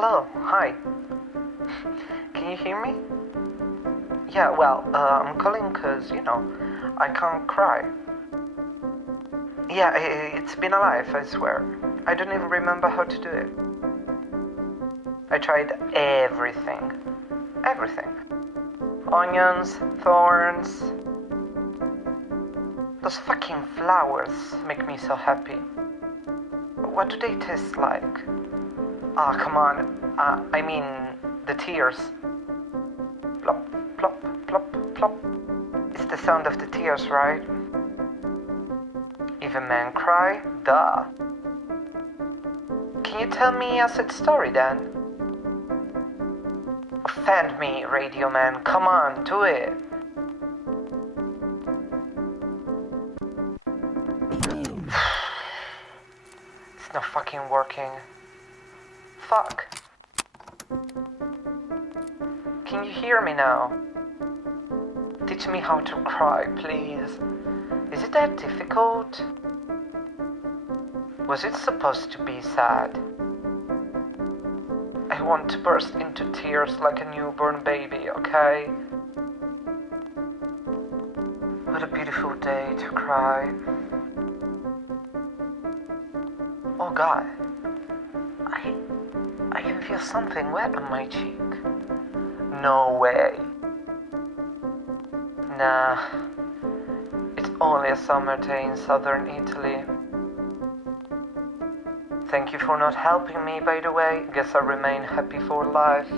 Hello, hi. Can you hear me? Yeah, well, I'm calling because, I can't cry. Yeah, it's been a life, I swear. I don't even remember how to do it. I tried everything. Everything. Onions, thorns. Those fucking flowers make me so happy. What do they taste like? Ah, come on. I mean, the tears. Plop, plop, plop, plop. It's the sound of the tears, right? Even men cry? Duh. Can you tell me a sad story then? Offend me, Radio Man. Come on, do it. It's not fucking working. Fuck. Can you hear me now? Teach me how to cry, please. Is it that difficult? Was it supposed to be sad? I want to burst into tears like a newborn baby, okay? What a beautiful day to cry. Oh God, I can feel something wet on my cheek. No way. Nah, it's only a summer day in southern Italy. Thank you for not helping me, by the way. Guess I remain happy for life.